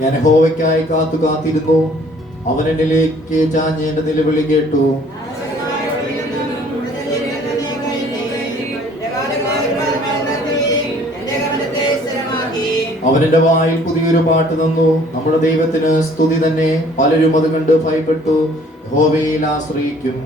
ഞാൻ യഹോവയ്ക്കായി കാത്തിരുന്നു. അവൻ എന്നിലേക്ക് ചാഞ്ഞ് എന്റെ നിലവിളി കേട്ടു. അവൻ എന്റെ വായിൽ പുതിയൊരു പാട്ട് തന്നു. നമ്മുടെ ദൈവത്തിന് സ്തുതി തന്നെ. പലരും അത് കണ്ട് ഭയപ്പെട്ടു യഹോവയിൽ ആശ്രയിക്കും.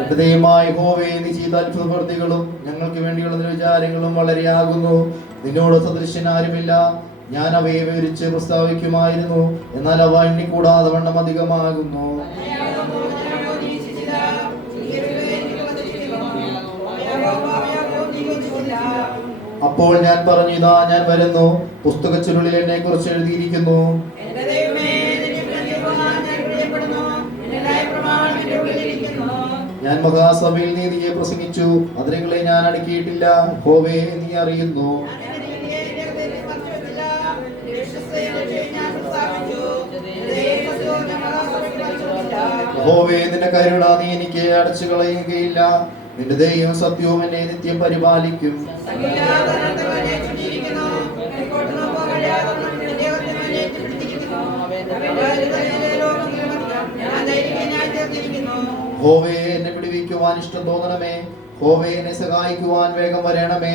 എന്റെ ദൈവമായ യഹോവേ, നീ ചെയ്ത അത്ഭുത പ്രവൃത്തികളും ഞങ്ങൾക്ക് വേണ്ടിയുള്ള വിചാരങ്ങളും വളരെയാകുന്നു. നിന്നോട് സദൃശൻ ആരുമില്ല. ഞാൻ അവയെ വിവരിച്ച് പ്രസ്താവിക്കുമായിരുന്നു, എന്നാൽ അവ എണ്ണിക്കൂടാതെ വണ്ണം അധികമാകുന്നു. അപ്പോൾ ഞാൻ പറഞ്ഞു, ഇതാ ഞാൻ വരുന്നു. പുസ്തകച്ചുരുളിൽ എന്നെ കുറിച്ച് എഴുതിയിരിക്കുന്നു. ഞാൻ മഹാസഭയിൽ നീതിയെ പ്രസംഗിച്ചു. അതിരുകളെ ഞാൻ അടുക്കിയിട്ടില്ല. യഹോവേ, നീ അറിയുന്നു. യഹോവേ, നിന്റെ കരുണ നീ എനിക്ക് അടച്ചു കളയുകയില്ല. നിന്റെ ദയയും സത്യവും എന്നെ നിത്യം പരിപാലിക്കും. യഹോവേ, എന്നെ വിടുവിക്കുവാൻ ഇഷ്ടം തോന്നണമേ. യഹോവേ, എന്നെ സഹായിക്കുവാൻ വേഗം വരണമേ.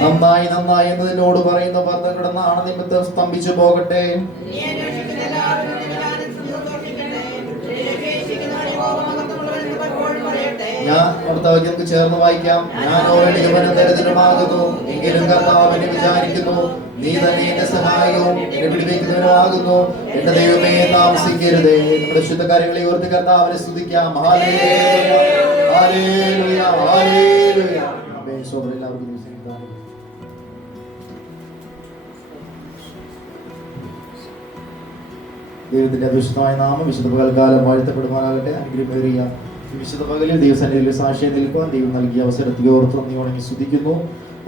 നന്നായി നന്നായി എന്നതിനോട് പറയുന്ന വർദ്ധങ്ങളുടെ നാണനിമിത്തം സ്തംഭിച്ചു പോകട്ടെ. ഞാൻ അടുത്ത വാക്യം നമുക്ക് ചേർന്ന് വായിക്കാം. ഞാനോ എളിയവനും ദരിദ്രനുമാകുന്നു, എങ്കിലും കർത്താവിനെ വിചാരിക്കുന്നു. നീ തന്നെ എന്റെ സഹായവും എന്നെ വിടുവിക്കുന്നവനുമാകുന്നു. എന്റെ ദൈവമേ, താമസിക്കരുതേ. നമ്മുടെ ശുദ്ധ കാര്യങ്ങളെ ഓർത്ത് കർത്താവിനെ സ്തുതിക്കാം. Hallelujah, hallelujah, hallelujah. ആമേൻ. എല്ലാവർക്കും ദൈവത്തിന്റെ അഭിഷിക്തമായ നാമം വിശുദ്ധ പകൽക്കാലം വാഴ്ത്തപ്പെടുവാനാകട്ടെ. അനുഗ്രഹമേറിയ വിശുദ്ധ പകലിൽ ദൈവസന്നിധിയിൽ സാക്ഷ്യം നിൽക്കുവാൻ ദൈവം നൽകിയ അവസരത്തിൽ ഓർത്ത് നന്ദിയോടെ സ്തുതിക്കുന്നു.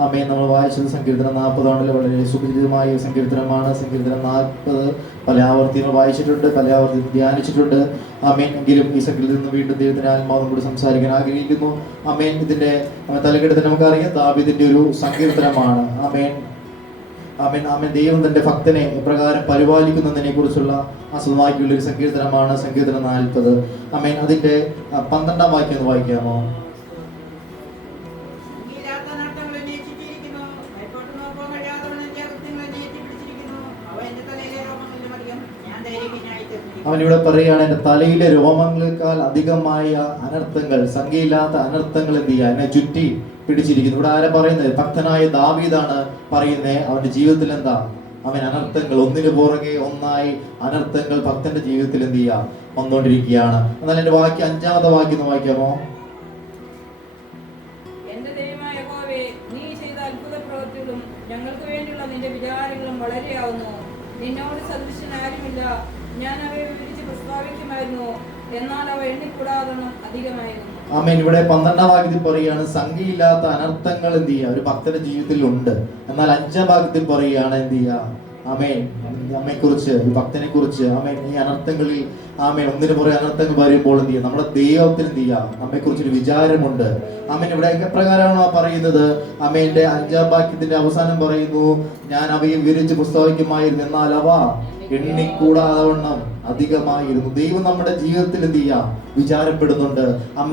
ആമേൻ. നമ്മൾ വായിച്ചത് സങ്കീർത്തനം 40 വളരെ സുപരിചിതമായ സങ്കീർത്തനമാണ്. സങ്കീർത്തനം 40 പല ആവർത്തികൾ വായിച്ചിട്ടുണ്ട്, പല ആവർത്തി ധ്യാനിച്ചിട്ടുണ്ട്. ആമേൻ. എങ്കിലും ഈ സങ്കീർത്തനത്തിൽ നിന്ന് വീണ്ടും ദൈവത്തിന്റെ ആത്മാവും കൂടി സംസാരിക്കാൻ ആഗ്രഹിക്കുന്നു. ആമേൻ. ഇതിന്റെ തലക്കെടുത്ത് നമുക്കറിയാം, ദാവീദിന്റെ ഒരു സങ്കീർത്തനമാണ്. ആമേൻ, ആമേൻ, ആമേൻ. ദൈവം തന്റെ ഭക്തനെ എപ്രകാരം പരിപാലിക്കുന്നതിനെ കുറിച്ചുള്ള ആസ്വദമാക്കിയുള്ള ഒരു സങ്കീർത്തനമാണ് സങ്കീർത്തനം 40. ആമേൻ. അതിന്റെ 12 വാക്യം ഒന്ന് വായിക്കാമോ? അവൻ ഇവിടെ പറയുകയാണ്, എന്റെ തലയിലെ രോമങ്ങളെക്കാൾ അധികമായ അനർത്ഥങ്ങൾ, സംഖ്യയില്ലാത്ത അനർത്ഥങ്ങൾ എന്ത് ചെയ്യുക, എന്നെ ചുറ്റി പിടിച്ചിരിക്കുന്നു. ഇവിടെ ആരാ പറയുന്നത്? ഭക്തനായ ദാവീദാണ് പറയുന്നത്. അവന്റെ ജീവിതത്തിൽ എന്താ? അവൻ അനർത്ഥങ്ങൾ ഒന്നിനു പുറകെ ഒന്നായി അനർത്ഥങ്ങൾ ഭക്തന്റെ ജീവിതത്തിൽ എന്ത് ചെയ്യാ വന്നുകൊണ്ടിരിക്കുകയാണ്. എന്നാൽ എന്റെ വാക്യം 5-ാമത്തെ വാക്യം ഒന്ന് വായിക്കാമോ? ഞങ്ങൾക്ക് വേണ്ടിയുള്ള നിന്റെ വിചാരങ്ങളും വളരെയാവുന്നു. നിന്നോട് സദൃശൻ ആരുമില്ല. ഞാൻ അവയെ വിവരിച്ച് പ്രസ്താവിക്കുമായിരുന്നു, എന്നാൽ അവ എണ്ണിക്കൂടാതെ അധികമായിരുന്നു. ആമേൻ. ഇവിടെ 12-ാം വാക്യത്തിൽ പറയുകയാണ്, സംഖ്യയില്ലാത്ത അനർത്ഥങ്ങൾ എന്ത് ചെയ്യുക ഒരു ഭക്തന്റെ ജീവിതത്തിൽ ഉണ്ട്. എന്നാൽ 5-ാം വാക്യത്തിൽ പറയുകയാണ് എന്ത് ചെയ്യുക, ആമേൻ, നമ്മെ കുറിച്ച്, ഭക്തനെ കുറിച്ച്. ആമേൻ. ഈ അനർത്ഥങ്ങളിൽ ആമേൻ ഒന്നിനു പുറകെ അനർത്ഥങ്ങൾ വരുമ്പോൾ എന്ത് ചെയ്യുക, നമ്മുടെ ദൈവത്തിന് എന്ത് ചെയ്യുക, നമ്മെ കുറിച്ചൊരു വിചാരമുണ്ട്. ആമേൻ. ഇവിടെ എപ്രകാരമാണോ പറയുന്നത്? ആമേന്റെ 5-ാം വാക്യത്തിന്റെ അവസാനം പറയുന്നു, ഞാൻ അവയെ വിവരിച്ച് പുസ്തകിക്കുമായിരുന്നു, എന്നാൽ അവ എണ്ണിക്കൂടാതെ വണ്ണം അധികമായിരുന്നു. ദൈവം നമ്മുടെ ജീവിതത്തിൽ എന്ത് ചെയ്യാം വിചാരപ്പെടുന്നുണ്ട്.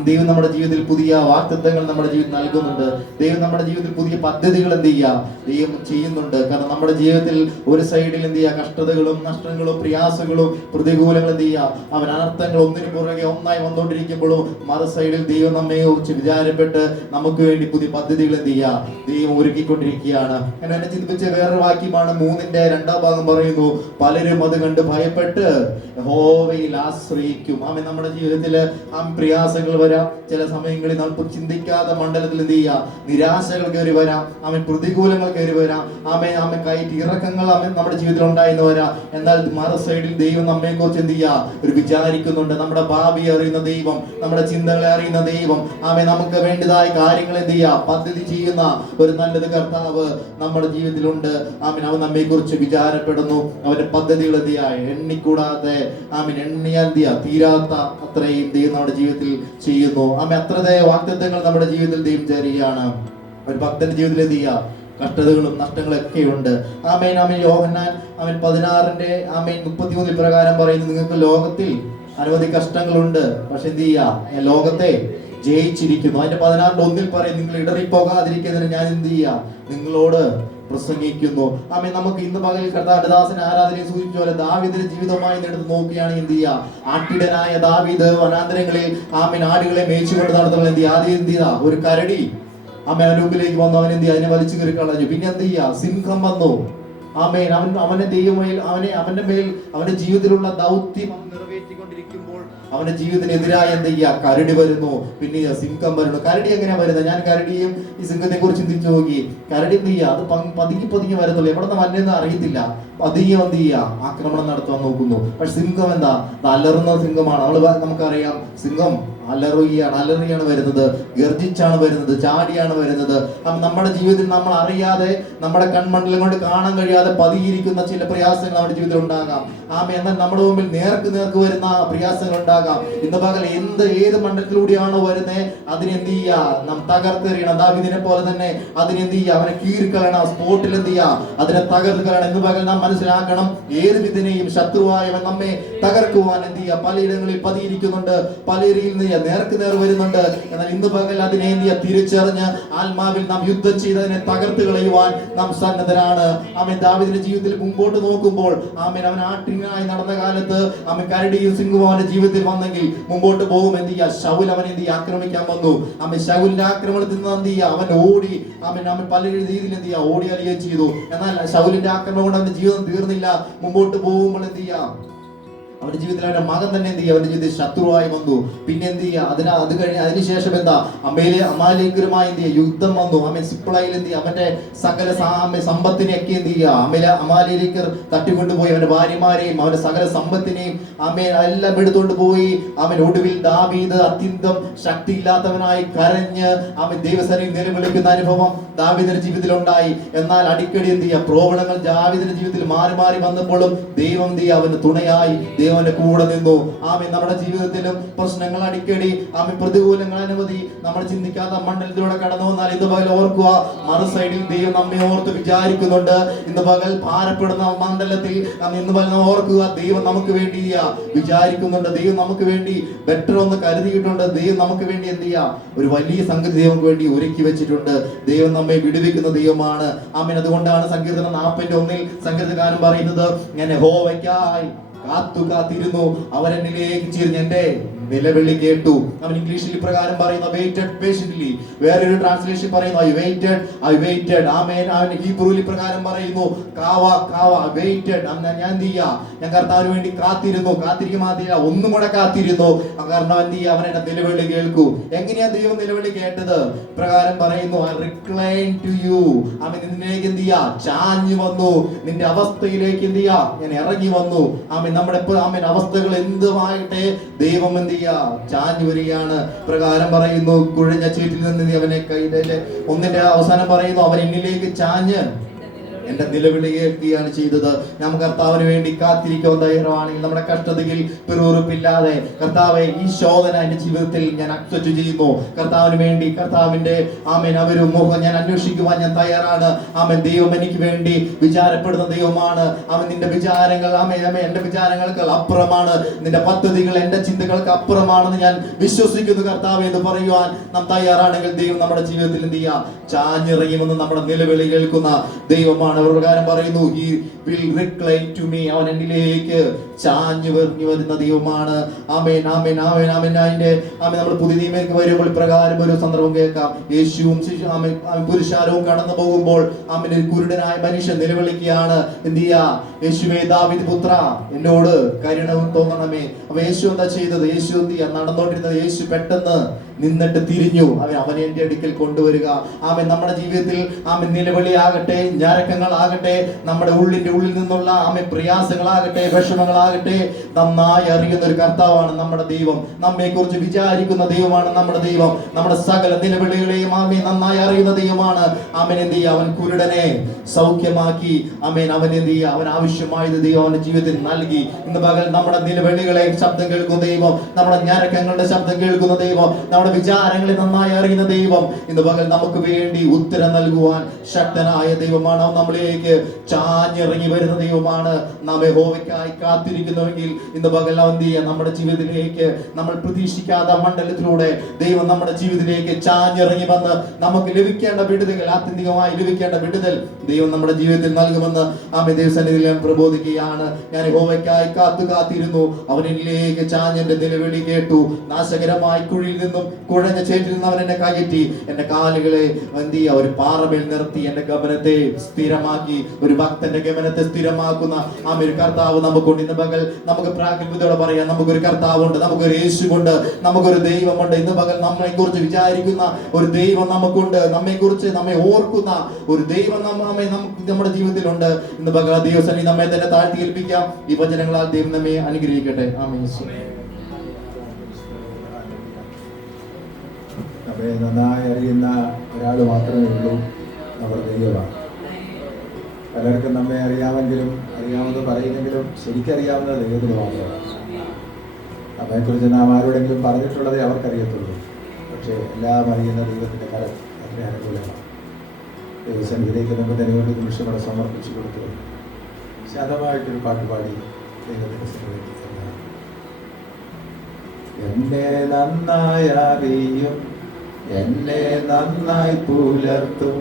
ദൈവം നമ്മുടെ ജീവിതത്തിൽ പുതിയ വാഗ്ദത്തങ്ങൾ നമ്മുടെ ജീവിതത്തിൽ നൽകുന്നുണ്ട്. ദൈവം നമ്മുടെ ജീവിതത്തിൽ പുതിയ പദ്ധതികൾ എന്ത് ചെയ്യുക ദൈവം ചെയ്യുന്നുണ്ട്. കാരണം നമ്മുടെ ജീവിതത്തിൽ ഒരു സൈഡിൽ എന്ത് ചെയ്യുക കഷ്ടതകളും നഷ്ടങ്ങളും പ്രയാസങ്ങളും പ്രതികൂലങ്ങളും എന്ത് ചെയ്യുക അവൻ അനർത്ഥങ്ങൾ ഒന്നിനു പുറകെ ഒന്നായി വന്നുകൊണ്ടിരിക്കുമ്പോഴും മറു സൈഡിൽ ദൈവം നമ്മെ കുറിച്ച് വിചാരപ്പെട്ട് നമുക്ക് വേണ്ടി പുതിയ പദ്ധതികൾ എന്ത് ചെയ്യുക ദൈവം ഒരുക്കിക്കൊണ്ടിരിക്കുകയാണ്. എന്നെ ചിന്തിപ്പിച്ച വേറൊരു വാക്യമാണ് 3-ന്റെ 2-ാം ഭാഗം പറയുന്നു, പലരും അത് കണ്ട് ഭയപ്പെട്ട് യഹോവയിൽ ആശ്രയിക്കും. ആമേൻ. നമ്മുടെ ജീവിതത്തില് പ്രയാസങ്ങൾ വരാം, ചില സമയങ്ങളിൽ നമുക്ക് ചിന്തിക്കാത്ത മണ്ഡലത്തിൽ എന്ത് ചെയ്യാം നിരാശകൾ കയറി വരാം, ആമേൻ, പ്രതികൂലങ്ങൾ കയറി വരാം, ആമേൻ, ആമേൻ, കയറ്റി ഇറക്കങ്ങൾ ആമേൻ നമ്മുടെ ജീവിതത്തിൽ ഉണ്ടായി എന്ന് വരാം. എന്നാൽ മറു സൈഡിൽ ദൈവം നമ്മെ കുറിച്ച് എന്ത് ചെയ്യുക, ഒരു വിചാരിക്കുന്നുണ്ട്. നമ്മുടെ ഭാവി അറിയുന്ന ദൈവം, നമ്മുടെ ചിന്തകളെ അറിയുന്ന ദൈവം, നമുക്ക് വേണ്ടതായ കാര്യങ്ങൾ എന്ത് ചെയ്യുക, പദ്ധതി ചെയ്യുന്ന ഒരു നല്ലത് കർത്താവ് നമ്മുടെ ജീവിതത്തിലുണ്ട്. അവൻ നമ്മെ കുറിച്ച് വിചാരപ്പെടുന്നു. അവന്റെ പദ്ധതികൾ എന്ത് ചെയ്യുക, എണ്ണിക്കൂടാതെ എണ്ണിയാൽ എന്ത് ചെയ്യുക, തീരാത്ത അത്രയും ദൈവം നമ്മുടെ ജീവിതത്തിൽ ചെയ്യുന്നു. അത്രതേ വാഗ്ദത്തങ്ങൾ നമ്മുടെ ജീവിതത്തിൽ ദൈവം ചെയ്യുകയാണ്. ഒരു ഭക്തന്റെ ജീവിതത്തിൽ എന്ത് ചെയ്യുക, കഷ്ടതകളും നഷ്ടങ്ങളും ഒക്കെ ഉണ്ട്. യോഹന്നാൻ 16:33 പ്രകാരം പറയുന്നു, നിങ്ങൾക്ക് ലോകത്തിൽ അനവധി കഷ്ടങ്ങളുണ്ട്, പക്ഷെ എന്ത് ചെയ്യുക, ലോകത്തെ ജയിച്ചിരിക്കുന്നു. അതിന്റെ 16:1 പറയും, നിങ്ങൾ ഇടറിപ്പോകാതിരിക്കുന്നതിന് ഞാൻ എന്ത് ചെയ്യുക, നിങ്ങളോട് പ്രസംഗിക്കുന്നു. നമുക്ക് ഇന്ന് പകൽ കർത്താവിന്റെ ദാസൻ ആരാധനയെ സൂചിപ്പിച്ച പോലെ ദാവീദിന്റെ ജീവിതമായി എടുത്ത് നോക്കുകയാണെങ്കിൽ എന്ത് ചെയ്യുക, ആട്ടിടനായ ദാവീദ് വനാന്തരങ്ങളിൽ ആടുകളെ മേയിച്ചുകൊണ്ട് നടത്തുമ്പോൾ എന്ത് ചെയ്യുക, ആദ്യം എന്ത് ചെയ്താ, ഒരു കരടി അവനൂപിലേക്ക് വന്നു, അവൻ എന്ത് ചെയ്യുക, അതിനെ വലിച്ചു കയറി കളഞ്ഞു. പിന്നെ എന്ത് ചെയ്യുക, സിംഹം വന്നു. അവന്റെ ദൈവമേൽ അവന്റെ മേൽ അവന്റെ ജീവിതത്തിലുള്ള ദൗത്യം നിറവേറ്റിക്കൊണ്ടിരിക്കുമ്പോൾ അവന്റെ ജീവിതത്തിനെതിരായ എന്ത് ചെയ്യുക, കരടി വരുന്നു. പിന്നെ സിംഹം വരുന്നു. കരടി എങ്ങനെയാ വരുന്നത്? ഞാൻ കരടിയും ഈ സിംഹത്തെ കുറിച്ച് ചിന്തിച്ചു നോക്കി. കരടി എന്ത് ചെയ്യുക, അത് പതുങ്ങി വരത്തുള്ളൂ, എവിടെ നിന്ന് വന്നെന്ന് അറിയത്തില്ല. പതിയെ എന്ത് ചെയ്യുക, ആക്രമണം നടത്താൻ നോക്കുന്നു. പക്ഷെ സിംഹം എന്താ, അലറുന്ന സിംഹമാണ്. നമുക്കറിയാം, സിംഹം അലറിയാണ് വരുന്നത്, ഗർജിച്ചാണ് വരുന്നത്, ചാടിയാണ് വരുന്നത്. നമ്മുടെ ജീവിതത്തിൽ നമ്മൾ അറിയാതെ, നമ്മുടെ കൺമണ്ഡലം കൊണ്ട് കാണാൻ കഴിയാതെ പതിയിരിക്കുന്ന ചില പ്രയാസങ്ങൾ നമ്മുടെ ജീവിതത്തിൽ ഉണ്ടാകാം. എന്നാൽ നമ്മുടെ മുമ്പിൽ നേർക്ക് വരുന്ന പ്രയാസങ്ങൾ ഉണ്ടാകാം. ഇന്ന് പകൽ ഏത് മണ്ഡലത്തിലൂടെയാണോ വരുന്നത്, അതിനെന്ത് ചെയ്യുക, നാം തകർത്തെറിയണം. ദാവീദിനെ പോലെ തന്നെ അതിനെന്ത് ചെയ്യുക, അവനെ കീറിക്കളയണം. സ്പോട്ടിൽ എന്ത് ചെയ്യുക, അതിനെ തകർത്ത് കളയണം. ഇന്ന് പകൽ നാം മനസ്സിലാക്കണം, ഏത് വിധനെയും ശത്രുവായവൻ നമ്മെ തകർക്കുവാൻ എന്ത് ചെയ്യുക, പലയിടങ്ങളിൽ പതിയിരിക്കുന്നുണ്ട്, പലരിൽ നേർക്ക് വരുന്നുണ്ട്. എന്നാൽ ഇന്ന് പകൽ അതിനെ തിരിച്ചറിഞ്ഞ് ആത്മാവിൽ നാം യുദ്ധം ചെയ്ത് അതിനെ തകർത്ത് കളയുവാൻ നാം സന്നദ്ധരാണ്. ദാവീദിന്റെ ജീവിതത്തിൽ മുമ്പോട്ട് നോക്കുമ്പോൾ അവൻ ആട്ടിനായി നടന്ന കാലത്ത് കരടിയും സിംഹവും അവന്റെ ജീവിതത്തിൽ വന്നെങ്കിൽ മുമ്പോട്ട് പോകും. എന്ത് ചെയ്യുക, ശൗൽ അവൻ എന്ത് ചെയ്യുക, ആക്രമിക്കാൻ വന്നു. ശൗലിന്റെ ആക്രമണത്തിൽ നിന്ന് എന്ത് ചെയ്യുക, അവൻ ഓടി. അവൻ പല രീതിയിൽ എന്ത് ചെയ്യുക, ഓടി അലിയുകയും ചെയ്തു. എന്നാൽ ശൗലിന്റെ ആക്രമണം കൊണ്ട് അവന്റെ ജീവിതം തീർന്നില്ല. മുമ്പോട്ട് പോകുമ്പോൾ എന്ത് ചെയ്യുക, അവന്റെ ജീവിതത്തിൽ അവന്റെ മകൻ തന്നെ എന്ത് ചെയ്യുക, അവന്റെ ജീവിതത്തിൽ ശത്രുവായി വന്നു. പിന്നെ എന്ത് ചെയ്യുക, അത് കഴിഞ്ഞ് അതിനുശേഷം എന്താ, അമാലേക്കരുമായി എന്ത് ചെയ്യുക, യുദ്ധം വന്നു. സിപ്ലയിൽ എന്ത് ചെയ്യുക, അവന്റെ സകല സമ്പത്തിനെയൊക്കെ എന്ത് ചെയ്യുക, അമാലേക്കർ തട്ടിക്കൊണ്ടുപോയി. അവന്റെ ഭാര്യമാരെയും അവന്റെ സകല സമ്പത്തിനെയും എല്ലാം എടുത്തുകൊണ്ട് പോയി. ഒടുവിൽ ദാവീദ് അത്യന്തം ശക്തിയില്ലാത്തവനായി കരഞ്ഞ് ദൈവസന്നിധിയിൽ നിലവിളിക്കുന്ന അനുഭവം ദാവീദിന്റെ ജീവിതത്തിൽ ഉണ്ടായി. എന്നാൽ അടിക്കടി എന്ത് ചെയ്യുക, പ്രോവണങ്ങൾ ദാവീദിന്റെ ജീവിതത്തിൽ മാറി വന്നപ്പോഴും ദൈവം എന്ത് ചെയ്യുക, അവന് തുണയായി ദൈവന്റെ കൂടെ നിന്നു. നമ്മുടെ ജീവിതത്തിലും പ്രശ്നങ്ങൾ അടിക്കടി പ്രതികൂലങ്ങൾ അനവധി നമ്മൾ ചിന്തിക്കാത്ത മണ്ഡലത്തിലൂടെ കടന്നു വന്നാൽ ഇന്ന് പകൽ ഓർക്കുക, മറു സൈഡിൽ ദൈവം നമ്മെ ഓർത്ത് വിചാരിക്കുന്നുണ്ട്. ഇന്ന് പകൽ ഭാരപ്പെടുന്ന മണ്ഡലത്തിൽ ഇന്ന് പകൽ ഓർക്കുക, ദൈവം നമുക്ക് വേണ്ടി വിചാരിക്കുന്നുണ്ട്. ദൈവം നമുക്ക് വേണ്ടി ബെറ്റർ ഒന്ന് കരുതിയിട്ടുണ്ട്. ദൈവം നമുക്ക് വേണ്ടി എന്ത് ചെയ്യുക, ഒരു വലിയ സംഗതി ദൈവം വേണ്ടി ഒരുക്കി വെച്ചിട്ടുണ്ട്. ദൈവം നമ്മെ വിടുവിക്കുന്ന ദൈവമാണ്. അതുകൊണ്ടാണ് സങ്കീർത്തനം 40:1 സങ്കീർത്തനക്കാരൻ പറയുന്നത്, ഞാൻ യഹോവയ്ക്കായി കാത്തിരുന്നു, അവൻ എന്നിലേക്ക് ചീർന്ന് എന്റെ നിലവിളി കേട്ടു. അവൻ ഇംഗ്ലീഷിൽ ഇപ്രകാരം പറയുന്നു, വെയിറ്റഡ് പേഷ്യന്റ്ലി. വേറൊരു ട്രാൻസ്ലേഷൻ പറയുന്നു, I waited. അവൻ ഹീബ്രുവിൽ ഇപ്രകാരം പറയുന്നു, വെയിറ്റഡ്. ഞാൻ എന്ത് ചെയ്യാ, ഞാൻ കർത്താവിന് വേണ്ടി കാത്തിരിക്കും മാത്രമല്ല ഒന്നും കൂടെ കാത്തിരുന്നു. കാരണം എന്ത് ചെയ്യാ, അവൻ എന്റെ നിലവിളി കേൾക്കൂ. എങ്ങനെയാ ദൈവം നിലവിളി കേട്ടത്? പ്രകാരം പറയുന്നു, I recline to you. അവൻ നിന്നിലേക്ക് എന്ത് ചെയ്യാ, ചാഞ്ഞു വന്നു. നിന്റെ അവസ്ഥയിലേക്ക് എന്ത് ചെയ്യാ, ഞാൻ ഇറങ്ങി വന്നു. നമ്മുടെ അവസ്ഥകൾ എന്തുമായിട്ടെ ദൈവം എന്ത് ചെയ്യാ, ചാഞ്ഞു വരികയാണ്. പ്രകാരം പറയുന്നു, കുഴഞ്ഞ ചീറ്റിൽ നിന്ന് അവനെ കയ്യിലെ 1 അവസാനം പറയുന്നു, അവൻ എന്നിലേക്ക് ചാഞ്ഞ് എന്റെ നിലവിളി കേൾക്കുകയാണ് ചെയ്തത്. നാം കർത്താവിന് വേണ്ടി കാത്തിരിക്കാൻ തയ്യാറാണെങ്കിൽ നമ്മുടെ കഷ്ടതയിൽ പിറുപില്ലാതെ കർത്താവെ, ഈ ശോധന എന്റെ ജീവിതത്തിൽ ഞാൻ അക്സെപ്റ്റ് ചെയ്യുന്നു. കർത്താവിന് വേണ്ടി കർത്താവിന്റെ ഒരു മുഖം ഞാൻ അന്വേഷിക്കുവാൻ ഞാൻ തയ്യാറാണ്. ദൈവം എനിക്ക് വേണ്ടി വിചാരപ്പെടുന്ന ദൈവമാണ്. നിന്റെ വിചാരങ്ങൾ എന്റെ വിചാരങ്ങൾക്ക് അപ്പുറമാണ്. നിന്റെ പദ്ധതികൾ എന്റെ ചിന്തകൾക്ക് അപ്പുറമാണെന്ന് ഞാൻ വിശ്വസിക്കുന്നു കർത്താവ് എന്ന് പറയുവാൻ നാം തയ്യാറാണെങ്കിൽ ദൈവം നമ്മുടെ ജീവിതത്തിൽ എന്ത് ചെയ്യാം, ചാഞ്ഞിറങ്ങിമെന്ന് നമ്മുടെ നിലവിളി കേൾക്കുന്ന ദൈവമാണ്. പ്രകാരം പറയുന്നു, he will recline to me. അവൻ എന്നിലേക്ക് ചാഞ്ഞു വരുന്ന ദൈവമാണ്. നമ്മൾ പുതിയ നിയമത്തിലേക്ക് വരുമ്പോൾ പ്രകാരം ഒരു സന്ദർഭം കേൾക്കാം. യേശുവും പുരുഷാരവും കടന്നു പോകുമ്പോൾ ഒരു കുരുടനായ മനുഷ്യൻ നിലവിളിക്കുകയാണ്. എന്ത് ചെയ്യാ, യേശുവേ ദാവീദ് പുത്ര എന്നോട് കരുണ തോന്നണമേ. അപ്പൊ യേശു എന്താ ചെയ്തത്? യേശു എന്ത് ചെയ്യാ നടന്നുകൊണ്ടിരുന്നത്? യേശു പെട്ടെന്ന് നിന്നിട്ട് തിരിഞ്ഞു. അവനെ എന്റെ അടുക്കൽ കൊണ്ടുവരിക. ആമേൻ. നമ്മുടെ ജീവിതത്തിൽ ആമേൻ നിലവിളിയാകട്ടെ, ഞരക്കങ്ങളാകട്ടെ, നമ്മുടെ ഉള്ളിന്റെ ഉള്ളിൽ നിന്നുള്ള ആമേൻ പ്രയാസങ്ങളാകട്ടെ, വിഷമങ്ങളാകട്ടെ, നന്നായി അറിയുന്ന ഒരു കർത്താവാണ് നമ്മുടെ ദൈവം. നമ്മെ കുറിച്ച് വിചാരിക്കുന്ന ദൈവമാണ് നമ്മുടെ ദൈവം. നമ്മുടെ സകല നിലവിളികളെയും ആമേൻ നന്നായി അറിയുന്ന ദൈവമാണ്. ആമേൻ എന്ത് ചെയ്യുക? അവൻ കുരുടനെ സൗഖ്യമാക്കി. ആമേൻ. അവൻ എന്ത് ചെയ്യുക? അവൻ ആവശ്യമായത് ദൈവം അവന്റെ ജീവിതത്തിൽ നൽകി. ഇന്ന് പകൽ നമ്മുടെ നിലവിളികളെ ശബ്ദം കേൾക്കുന്ന ദൈവം, നമ്മുടെ ഞരക്കങ്ങളുടെ ശബ്ദം കേൾക്കുന്ന ദൈവം, നമ്മുടെ വിചാരങ്ങളെ നന്നായി അറിയുന്ന ദൈവം ഇന്ന് പകൽ നമുക്ക് വേണ്ടി ഉത്തരം നൽകുവാൻ ശക്തനായ ദൈവമാണ്. നമ്മളിലേക്ക് ചാഞ്ഞിറങ്ങി വരുന്ന ദൈവമാണ്. നാം യഹോവയ്ക്കായി കാത്തിരിക്കുന്നുവെങ്കിൽ ഇന്ന് പകൽ അവൻ എന്ത് ചെയ്യുക? നമ്മുടെ ജീവിതത്തിലേക്ക് നമ്മൾ പ്രതീക്ഷിക്കാത്ത മണ്ഡലത്തിലൂടെ ദൈവം നമ്മുടെ ജീവിതത്തിലേക്ക് ചാഞ്ഞിറങ്ങി വന്ന് നമുക്ക് ലഭിക്കേണ്ട വിടുതൽ, ആത്യന്തികമായി ലഭിക്കേണ്ട വിടുതൽ ദൈവം നമ്മുടെ ജീവിതത്തിൽ നൽകുമെന്ന് ആമേൻ ദൈവസന്നിധിയിൽ ഞാൻ പ്രബോധിക്കുകയാണ്. ഞാൻ യഹോവയ്ക്കായി കാത്തിരുന്നു. അവനിലേക്ക് ചാഞ്ഞെന്റെ നിലവിളി കേട്ടു. നാശകരമായ കുഴിയിൽ നിന്നും കുഴഞ്ഞ ചേറ്റിൽ നിന്ന് അവൻ എന്നെ കയറ്റി. എന്റെ കാലുകളെ എന്ത് ചെയ്യുക? ഒരു പാറമേൽ നിർത്തി എന്റെ ഗമനത്തെ സ്ഥിരമാക്കി. ഒരു ഭക്തന്റെ ഗമനത്തെ സ്ഥിരമാക്കുന്ന ആമേൻ ഒരു കർത്താവ് നമുക്കുണ്ട്. ഇന്ന് പകൽ നമുക്ക് പ്രാഗൽഭ്യത്തോടെ പറയാം, നമുക്കൊരു കർത്താവുണ്ട്, നമുക്കൊരു യേശുവുണ്ട്, നമുക്കൊരു ദൈവമുണ്ട്. ഇന്ന് പകൽ നമ്മെ കുറിച്ച് വിചാരിക്കുന്ന ഒരു ദൈവം നമുക്കുണ്ട്. നമ്മെ കുറിച്ച് നമ്മെ ഓർക്കുന്ന ഒരു ദൈവം നമ്മുടെ ജീവിതത്തിലുണ്ട്. ഇന്ന് പകൽ ദൈവസന്നിധി നമ്മെ തന്നെ താഴ്ത്തി ഏൽപ്പിക്കാം. ഈ വചനങ്ങളാൽ ദൈവം നമ്മെ അനുഗ്രഹിക്കട്ടെ. ആമേൻ. നമ്മെ നന്നായി അറിയുന്ന ഒരാൾ മാത്രമേ ഉള്ളൂ, നമ്മുടെ ദൈവമാണ്. പലർക്കും നമ്മെ അറിയാമെങ്കിലും അറിയാമെന്ന് പറയുമെങ്കിലും ശരിക്കറിയാവുന്ന ദൈവത്തിന് മാത്രമാണ്. നമ്മെക്കുറിച്ച് നാം ആരോടെങ്കിലും പറഞ്ഞിട്ടുള്ളതേ അവർക്കറിയത്തുള്ളൂ. പക്ഷേ എല്ലാം അറിയുന്ന ദൈവത്തിൻ്റെ കരം അതിനെ അനുകൂലമാണ്. ദൈവസന്നിധിയിലേക്ക് നമുക്ക് തന്നെ ഒരു നിമിഷം കൂടെ സമർപ്പിച്ചു കൊടുത്തു ശാന്തമായിട്ടൊരു പാട്ടുപാടി ദൈവത്തിൻ്റെ സന്നിധിയിൽ എന്നെ നന്നായി അറിയും, എന്നെ നന്നായി പുലർത്തും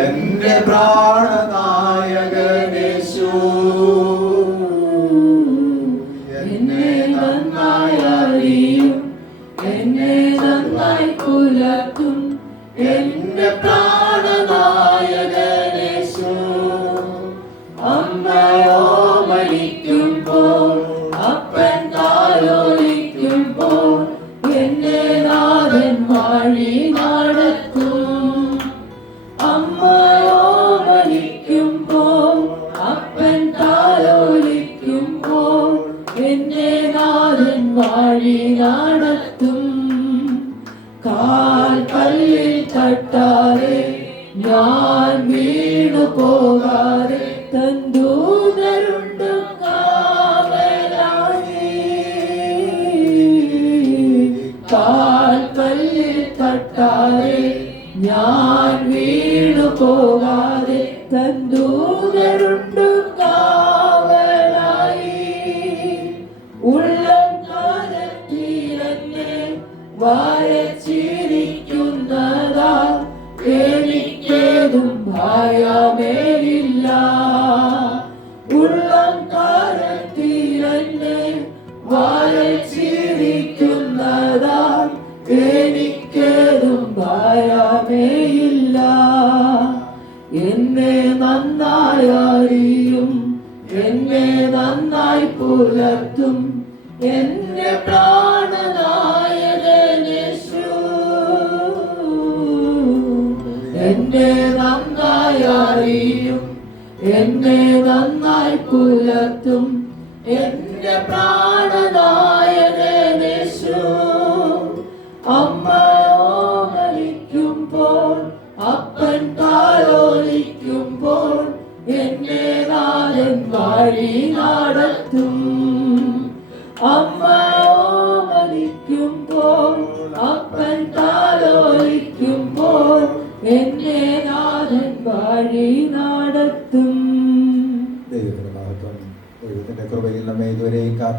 എന്റെ പ്രാണനായകനേശു. എന്നെ നന്നായി അറിയും, എന്നെ നന്നായി പുലർത്തും എന്റെ പ്രാണനായകനേശു. അമ്മയോ മരിക്കുമ്പോൾ അപ്പൻ താലോലിക്കുമ്പോൾ എന്നെ നാഥൻ വഴി നടത്തും. അമ്മയോ മരിക്കുമ്പോൾ അപ്പൻ താലോലിക്കുമ്പോൾ എന്നെ നാഥൻ വഴി നടത്തും. കാൽ കല്ലിൽ തട്ടാതെ ഞാൻ വീണു പോകാതെ തന്തൂതരുണ്ട് കാവലായി. കാൽ കല്ലിൽ തട്ടാതെ ഞാൻ വീണു പോകാതെ തന്തൂതരുണ്ട് കാവലായി. ഉള്ളം കാലത്തിലെന്നെ വരച്ചിരിക്കുന്നതാ എനിക്കേതും ഭയമേയില്ല. ഉള്ളം കാലത്തിലെന്നെ വരച്ചിരിക്കുന്നതാ എനിക്കേതും ഭയമേയില്ല. എന്നെ നന്നായി അറിയും, എന്നെ നന്നായി പുലർത്തും എന്റെ പ്രാണനായകനേശു. എന്നെ നന്നായി അറിയും, എന്നെ നന്നായി പുലർത്തും എന്റെ പ്രാണനായകനേശു. അമ്മയോ മരിക്കുമ്പോൾ അപ്പൻ താലോലിക്കുമ്പോൾ എന്നെ നാഥൻ വഴി നടത്തും. അമ്മയോ മരിക്കുമ്പോൾ അപ്പൻ താലോലിക്കുമ്പോൾ എന്നെ നാഥൻ വഴി നടത്തും. ദൈവത്തിന്റെ മഹത്വം, ദൈവത്തിന്റെ കൃപയിൽ നമ്മെ ഇതുവരെയും